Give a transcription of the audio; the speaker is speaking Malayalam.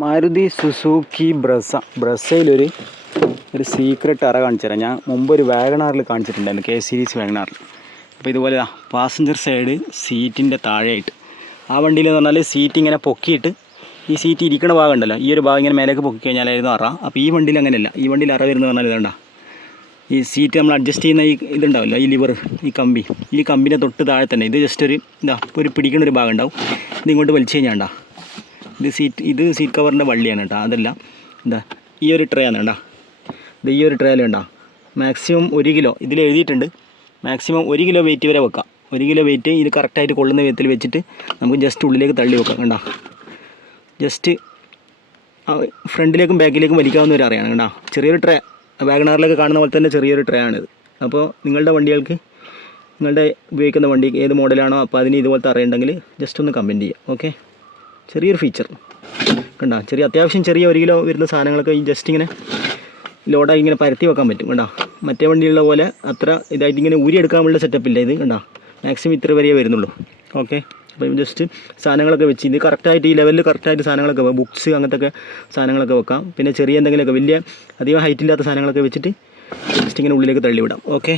മാരുതി സുസുക്കി ബ്രസയിലൊരു സീക്രട്ട് അറ കാണിച്ചു തരാം. ഞാൻ മുമ്പ് ഒരു വാഗണാറിൽ കാണിച്ചിട്ടുണ്ടായിരുന്നു, കെ സീരീസ് വാഗണാറിൽ. അപ്പോൾ ഇതുപോലെ പാസഞ്ചർ സൈഡ് സീറ്റിൻ്റെ താഴെയായിട്ട് ആ വണ്ടിയിലെന്ന് പറഞ്ഞാൽ സീറ്റ് ഇങ്ങനെ പൊക്കിയിട്ട് ഈ സീറ്റ് ഇരിക്കുന്ന ഭാഗം ഉണ്ടല്ലോ, ഈ ഒരു ഭാഗം ഇങ്ങനെ മേലേക്ക് പൊക്കി കഴിഞ്ഞാലായിരുന്നു അറ. അപ്പോൾ ഈ വണ്ടിയിൽ അങ്ങനെയല്ല. ഈ വണ്ടിയിൽ അറ വരുന്നത് പറഞ്ഞാൽ ഇതുണ്ട, ഈ സീറ്റ് നമ്മൾ അഡ്ജസ്റ്റ് ചെയ്യുന്ന ഈ ഇതുണ്ടാവില്ല, ഈ ലിവർ, ഈ കമ്പിൻ്റെ തൊട്ട് താഴെ തന്നെ ഇത് ജസ്റ്റ് ഒരു പിടിക്കുന്ന ഒരു ഭാഗം ഉണ്ടാവും. ഇതിങ്ങോട്ട് വലിച്ചു കഴിഞ്ഞാൽ ഇത് സീറ്റ് കവറിൻ്റെ വള്ളിയാണ് കേട്ടോ. അതല്ല ഈ ഒരു ട്രേ ആണ് കേട്ടോ. ഈ ഒരു ട്രേയിൽ ഉണ്ടോ മാക്സിമം 1 കിലോ ഇതിൽ എഴുതിയിട്ടുണ്ട്. മാക്സിമം 1 കിലോ വെയിറ്റ് വരെ വെക്കാം. 1 കിലോ വെയിറ്റ് ഇത് കറക്റ്റായിട്ട് കൊള്ളുന്ന വിധത്തിൽ വെച്ചിട്ട് നമുക്ക് ജസ്റ്റ് ഉള്ളിലേക്ക് തള്ളി വെക്കാം. കണ്ടോ, ജസ്റ്റ് ഫ്രണ്ടിലേക്കും ബാക്കിലേക്കും വലിക്കാവുന്ന ഒരു അറിയാണ് കേട്ടോ. ചെറിയൊരു ട്രേ, വാഗണാറിലൊക്കെ കാണുന്ന പോലെ തന്നെ ചെറിയൊരു ട്രേ ആണിത്. അപ്പോൾ നിങ്ങളുടെ വണ്ടികൾക്ക്, നിങ്ങളുടെ ഉപയോഗിക്കുന്ന വണ്ടി ഏത് മോഡലാണോ അപ്പോൾ അതിന് ഇതുപോലത്തെ അറിയുണ്ടെങ്കിൽ ജസ്റ്റ് ഒന്ന് കമൻറ്റ് ചെയ്യുക. ഓക്കെ, ചെറിയൊരു ഫീച്ചർ കണ്ടോ. അത്യാവശ്യം ചെറിയ 1 കിലോ വരുന്ന സാധനങ്ങളൊക്കെ ഈ ജസ്റ്റ് ഇങ്ങനെ ലോഡായി ഇങ്ങനെ പരത്തി വെക്കാൻ പറ്റും കണ്ടോ. മറ്റേ വണ്ടിയുള്ള പോലെ അത്ര ഇതായിട്ട് ഇങ്ങനെ ഊരിയെടുക്കാനുള്ള സെറ്റപ്പില്ല ഇത് കണ്ടോ. മാക്സിമം ഇത്ര വരെയേ വരുന്നുള്ളൂ. ഓക്കെ, അപ്പോൾ ജസ്റ്റ് സാധനങ്ങളൊക്കെ വെച്ച് ഇത് കറക്റ്റായിട്ട് ഈ ലെവലിൽ കറക്റ്റായിട്ട് സാധനങ്ങളൊക്കെ ബുക്സ് അങ്ങനത്തെ സാധനങ്ങളൊക്കെ വെക്കാം. പിന്നെ ചെറിയ എന്തെങ്കിലുമൊക്കെ വലിയ അധികം ഹൈറ്റ് ഇല്ലാത്ത സാധനങ്ങളൊക്കെ വെച്ചിട്ട് ജസ്റ്റ് ഇങ്ങനെ ഉള്ളിലേക്ക് തള്ളി വിടാം. ഓക്കെ.